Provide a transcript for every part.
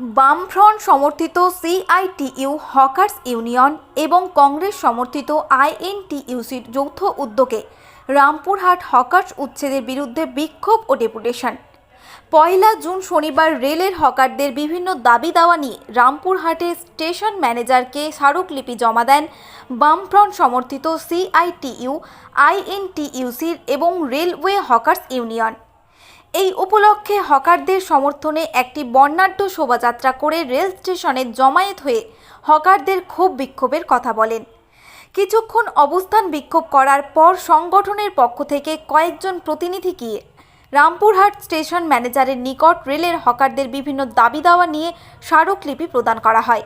বামফ্রন্ট সমর্থিত CITU, hawkers union এবং কংগ্রেস সমর্থিত আইএনটিইউসির যৌথ উদ্যোগে রামপুরহাট হকার্স উচ্ছেদের বিরুদ্ধে বিক্ষোভ ও ডেপুটেশন। পয়লা জুন শনিবার রেলের হকারদের বিভিন্ন দাবি দাওয়া নিয়ে রামপুরহাটে স্টেশন ম্যানেজারকে স্মারকলিপি জমা দেন বামফ্রন্ট সমর্থিত সিআইটিইউ, আইএনটিইউসির এবং রেলওয়ে হকার্স ইউনিয়ন। এই উপলক্ষে হকারদের সমর্থনে একটি বর্ণাঢ্য শোভাযাত্রা করে রেল স্টেশনে জমায়েত হয়ে হকারদের ক্ষোভ বিক্ষোভের কথা বলেন। কিছুক্ষণ অবস্থান বিক্ষোভ করার পর সংগঠনের পক্ষ থেকে কয়েকজন প্রতিনিধি গিয়ে রামপুরহাট স্টেশন ম্যানেজারের নিকট রেলের হকারদের বিভিন্ন দাবি দাওয়া নিয়ে স্মারকলিপি প্রদান করা হয়।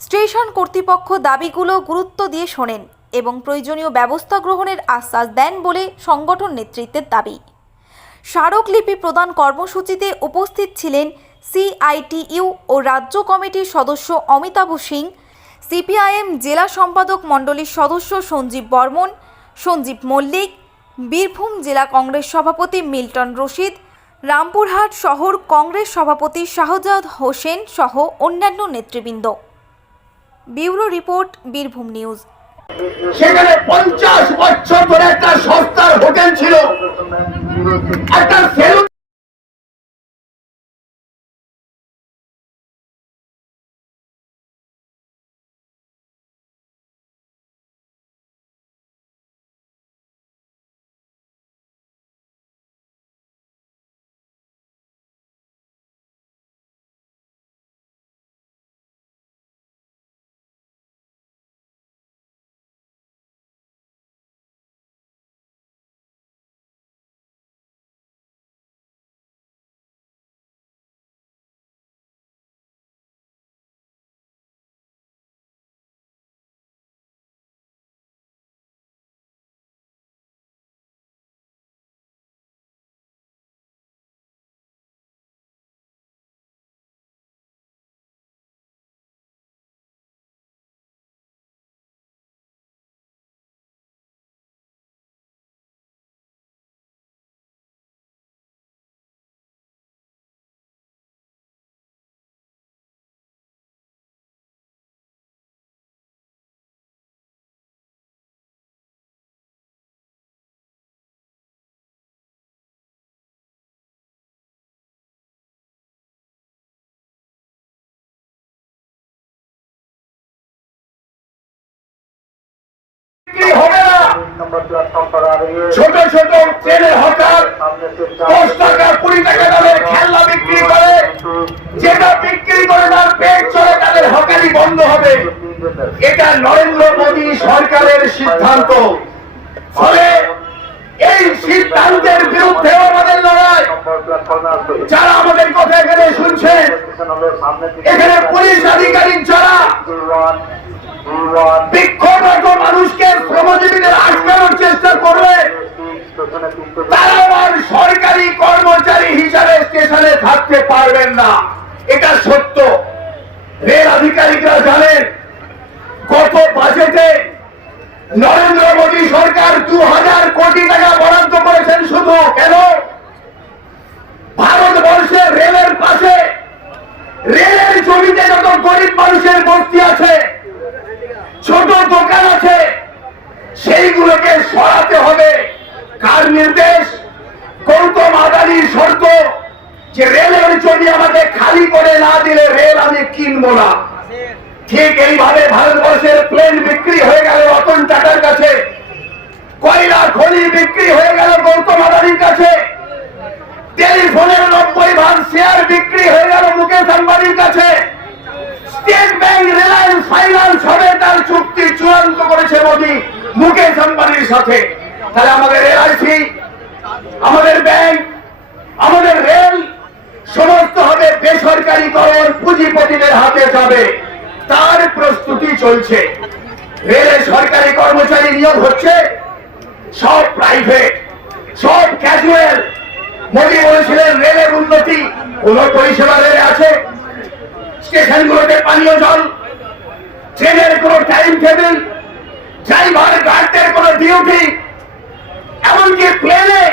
স্টেশন কর্তৃপক্ষ দাবিগুলো গুরুত্ব দিয়ে শোনেন এবং প্রয়োজনীয় ব্যবস্থা গ্রহণের আশ্বাস দেন বলে সংগঠন নেতৃত্বের দাবি। স্মারকলিপি প্রদান কর্মসূচিতে উপস্থিত ছিলেন সিআইটিইউ ও রাজ্য কমিটির সদস্য অমিতাভ সিং, সিপিআইএম জেলা সম্পাদক মণ্ডলীর সদস্য সঞ্জীব বর্মন, সঞ্জীব মল্লিক, বীরভূম জেলা কংগ্রেস সভাপতি মিল্টন রশিদ, রামপুরহাট শহর কংগ্রেস সভাপতি শাহজাদ হোসেন সহ অন্যান্য নেতৃবৃন্দ। Bureau report, Birbhum news. সেখানে পঞ্চাশ বছর ধরে একটা সস্তার হোটেল ছিল। একটা সেলুন ছোট ছোট ট্রেনে হকার দশ টাকা কুড়ি টাকা দামের খেলনা বিক্রি করে। যেটা বিক্রি করে তার পেট চলে তাদের হকারি বন্ধ হবে। এটা নরেন্দ্র মোদী সরকারের সিদ্ধান্ত। ফলে এই সিদ্ধান্তের বিরুদ্ধে আমাদের লড়াই। যারা আমাদের কথা এখানে শুনছেন এখানে পুলিশ আধিকারিক যারা শ্রমজীবীদের চেষ্টা করবে, তারা সরকারি কর্মচারী হিসাবে স্টেশনে থাকতে পারবেন না। এটা সত্য। রেল আধিকারিকরা জানেন, গত বাজেটে নরেন্দ্র মোদী সরকার দু হাজার কোটি টাকা বরাদ্দ করেছেন শুধু। কেন ভারতবর্ষের রেলের পাশে রেলের জমিতে যত গরিব মানুষের বস্তি আছে ছোট দোকান আছে সেইগুলোকে সরাতে হবে কার নির্দেশ গৌতম আদানির শর্ত যে রেলের জমি আমাকে খালি করে না দিলে রেল আমি না। ঠিক এইভাবে ভারতবর্ষের প্লেন বিক্রি হয়ে গেল রতন টাটার কাছে। কয়লা খনি বিক্রি হয়ে গেল গৌতম আদানির কাছে। টেলিফোনের নব্বই ভাগ শেয়ার বিক্রি হয়ে গেল মুকেশ আম্বানির কাছে। স্টেট ব্যাংক রিলায়েন্স ফাইন্যান্স হবে, তার চুক্তি চূড়ান্ত করেছে মোদী মুকেশ আম্বানির সাথে। তাহলে আমাদের এলআইসি আমাদের ব্যাংক আমাদের রেল সমস্ত হবে বেসরকারীকরণ পুঁজিপতিদের হাতে যাবে। তার প্রস্তুতি চলছে। রেলে সরকারি কর্মচারী নিয়োগ হচ্ছে। সব প্রাইভেট সব ক্যাজুয়াল মোদী বলেছিলেন রেলের উন্নতি কোন পরিষেবা রেলে আছে? স্টেশনগুলোতে পানীয় জল, ট্রেনের কোনো টাইম টেবিল ড্রাইভার গার্ডদের কোনো ডিউটি এমনকি প্লেনে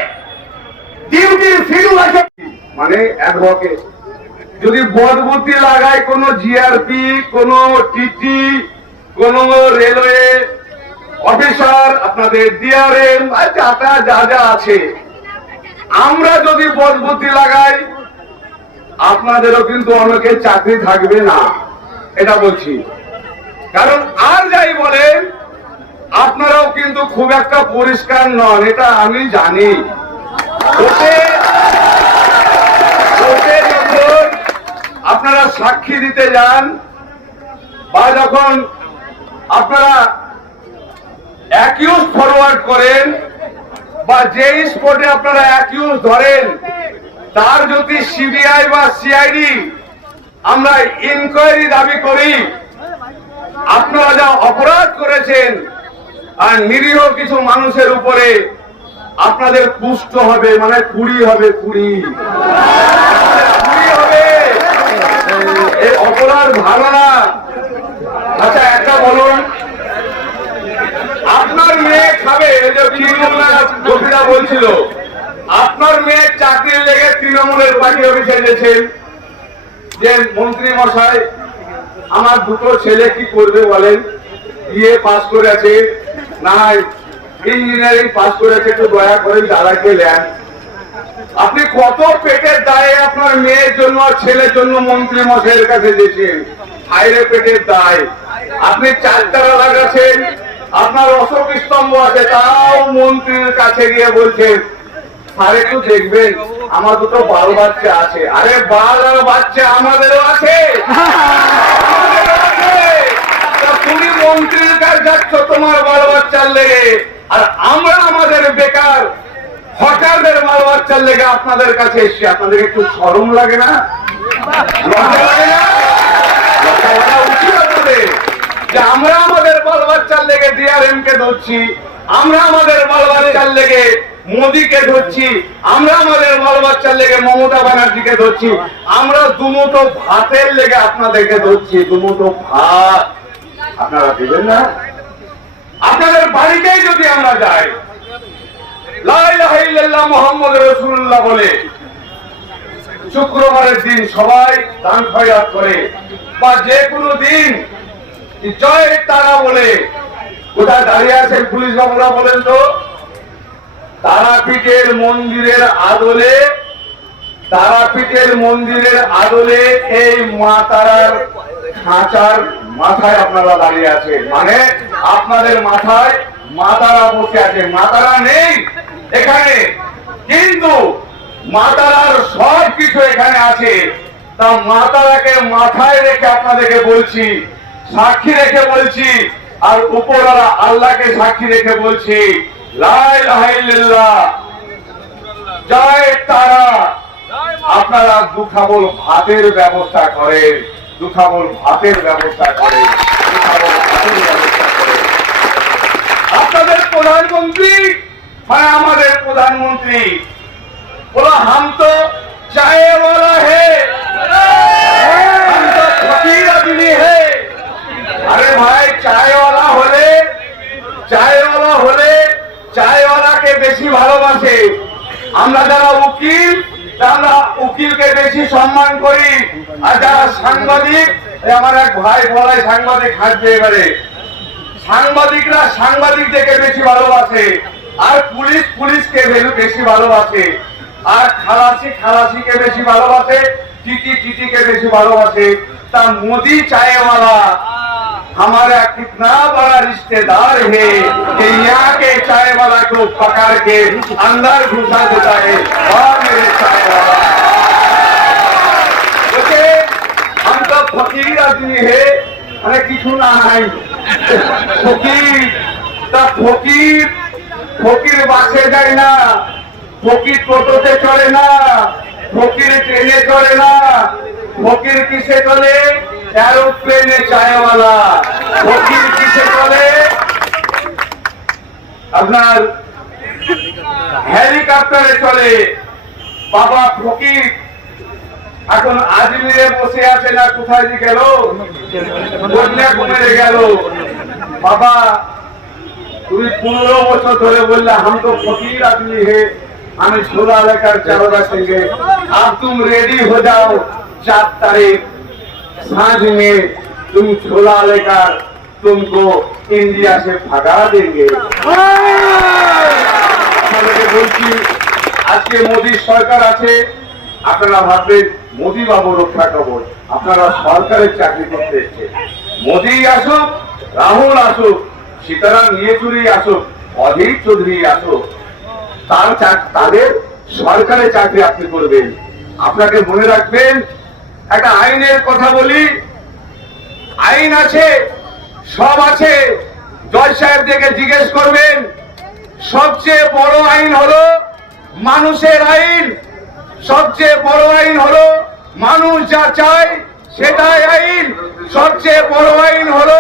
ডিউটির শিডিউল আছে। মানে অ্যাডভোকেট যদি বদবুদ্ধি লাগায় কোন জিআরপি কোন টিটি কোন রেলওয়ে অফিসার আপনাদের ডিআরএম যা যা যা আছে, আমরা যদি বদবুদ্ধি লাগাই, আপনাদেরও কিন্তু অনেকের চাকরি থাকবে না। এটা বলছি। কারণ আর যাই বলেন, আপনারাও কিন্তু খুব একটা পরিষ্কার নন, এটা আমি জানি। আপনারা সাক্ষী দিতে যান। বা যখন আপনারা অ্যাকিউজ ফরওয়ার্ড করেন, বা যে স্পটে আপনারা অ্যাকিউজ ধরেন, তার যদি সিবিআই বা সিআইডি আমরা ইনকোয়ারি দাবি করি, আপনারা যা অপরাধ করেছেন আর নিরীহ কিছু মানুষের উপরে আপনাদের পুষ্ট হবে মানে কুড়ি হবে কুড়ি কুড়ি হবে এই অপরাধ ভালো না আচ্ছা একটা বলুন। আপনার মেয়ে খাবে যে গোপীরা বলছিল। আপনার মেয়ে চাকরির লেগে তৃণমূলের পার্টি অফিসে গেছেন যে মন্ত্রী মশাই, আমার দুটো ছেলে কি করবে বলেন? বিয়ে পাস করেছে না ইঞ্জিনিয়ারিং পাস করেছে, একটু দয়া করে দাদাকে নেন আপনি কত পেটের দায়ে আপনার মেয়ের জন্য আর ছেলের জন্য মন্ত্রী মশাইয়ের কাছে গেছেন? হাইরে পেটের দায়। আপনি চারটারা লাগাচ্ছেন আপনার অশোক স্তম্ভ আছে, তাও মন্ত্রীর কাছে গিয়ে বলছেন আর একটু দেখবেন, আমার দুটো বাল বাচ্চা আছে। আরে বাল আর বাচ্চা আমাদেরও আছে। তুমি মন্ত্রীর কাছে যাচ্ছ তোমার বাল বাচ্চার লেগে। আর আমরা আমাদের বেকার হকারদের বাল বাচ্চার লেগে আপনাদের কাছে এসছি আপনাদের একটু সরম লাগে না? আপনাদের। আমরা আমাদের লেগে ডিআরএম কে ধরছি, আমরা আমাদের বাল বাচ্চার লেগে মোদীকে ধরছি, আমরা আমাদের লেগে মমতা ব্যানার্জিকে ধরছি, আমরা দুমুটো ভাতের লেগে আপনাদেরকে ধরছি দুমুটো ভাত। আপনারা দেবেন না? আপনাদের বাড়িতেই যদি আমরা যাই শুক্রবারের দিন সবাই দান খয়রাত করে। বা যে কোনো দিন জয় তারা বলে। কোথায় দাঁড়িয়ে আছেন পুলিশ বাবুরা বলেন তো? তারাপীঠের মন্দিরের আদলে, তারাপীঠের মন্দিরের আদলে এই মা তারার খাঁচার মাথায় আপনারা দাঁড়িয়ে আছেন। মানে আপনাদের মাথায় মা তারা বসে আছে। মা তারা নেই। এখানে কিন্তু মা তারার সব কিছু এখানে আছে। তা মা তারাকে মাথায় রেখে আপনাদেরকে বলছি, সাক্ষী রেখে বলছি, আর উপরওয়ালা আল্লাহকে সাক্ষী রেখে বলছি জয় তারা। আপনারা দুখাবল ভাতের ব্যবস্থা করেন, দুখাবল ভাতের ব্যবস্থা করেন, দুখাবল ভাতের ব্যবস্থা করেন। আপনাদের প্রধানমন্ত্রী मैं আমাদের প্রধানমন্ত্রী। बोला হাম তো चाय বলা হে। হলে চায়ওয়ালাকে বেশি ভালোবাসে। আমরা যারা উকিল তারা উকিলকে বেশি সম্মান করি। আর যারা সাংবাদিক আমার এক ভাই বলাই সাংবাদিক হাসবে এবারে সাংবাদিকরা সাংবাদিকদেরকে বেশি ভালোবাসে। আর পুলিশ পুলিশকে বেশি ভালোবাসে আর খালাসি খালাসিকে বেশি ভালোবাসে টিটি টিটিকে বেশি ভালোবাসে তা মোদি চায়েওয়ালা हमारा कितना बड़ा रिश्तेदार है कि यहाँ के चाय वाला को पकड़ के अंदर घुसा देता है और मेरे चाय वाला बोले हम तो फकीर आदमी है अरे किसू ना है फकीर तब फकीर ফকির বাসে যায় না, ফকির টোটোতে চড়ে না, ফকির ট্রেনে চড়ে না, ফকির কিসে চলে? এরোপ্লেনে চায়ওয়ালা ফকির কিসে চলে? আপনার হেলিকপ্টারে চলে। বাবা ফকির এখন আজমিরে বসে আছে না, কোথায় গেল? গেল। বাবা তুমি পনেরো বছর ধরে বললে हम तो फकीर आदमी है আমি ছোলা এলাকার চারোরা থেকে अब तुम रेडी हो जाओ चार तारीख सांझ में तुम झोला लेकर तुमको इंडिया से भगा देंगे আপনাদেরকে বলছি আজকে মোদী সরকার আছে আপনারা ভাববেন মোদী বাবু রক্ষা কবর আপনারা সরকারের চাকরি করতে এসছে মোদী আসুক রাহুল আসুক সীতারাম ইয়েচুরি আসুক অধীর চৌধুরী আসুক তার তাদের সরকারের চাকরি আপনি করবেন। আপনাকে মনে রাখবেন, একটা আইনের কথা বলি, আইন আছে, সব আছে। জজ সাহেব দেখে জিজ্ঞেস করবেন, সবচেয়ে বড় আইন হলো মানুষের আইন। সবচেয়ে বড় আইন হলো মানুষ যা চায় সেটাই আইন। সবচেয়ে বড় আইন হলো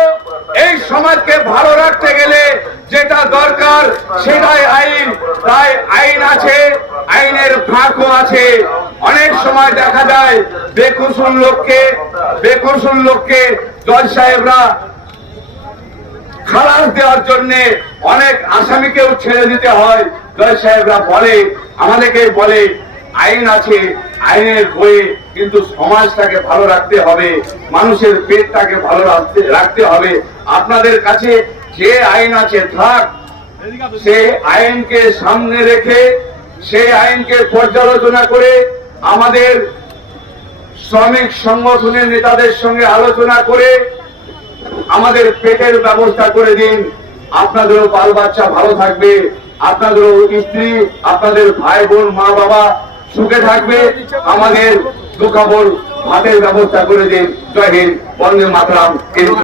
এই সমাজকে ভালো রাখতে গেলে যেটা দরকার সেটাই আইন, তাই আইন আছে, আইনের ফাঁকও আছে। অনেক সময় দেখা যায় বেকসুর লোককে বেকসুর লোককে জজ সাহেবরা খালাস দেওয়ার জন্য অনেক আসামিকেও ছেড়ে দিতে হয়। জয় সাহেবরা বলে আমাদেরকে বলে, আইন আছে, আইনের বইয়ে কিন্তু সমাজটাকে ভালো রাখতে হবে, মানুষের পেটটাকে ভালো রাখতে রাখতে হবে। আপনাদের কাছে যে আইন আছে থাক সেই আইনকে সামনে রেখে সেই আইনকে পর্যালোচনা করে আমাদের শ্রমিক সংগঠনের নেতাদের সঙ্গে আলোচনা করে আমাদের পেটের ব্যবস্থা করে দিন। আপনাদেরও বাল বাচ্চা ভালো থাকবে, আপনাদেরও স্ত্রী, আপনাদের ভাই বোন, মা বাবা সুখে থাকবে। আমাদের দুখাবর ভাতের ব্যবস্থা করে দিন। জয় হিন্দ, বন্দে মাতরাম।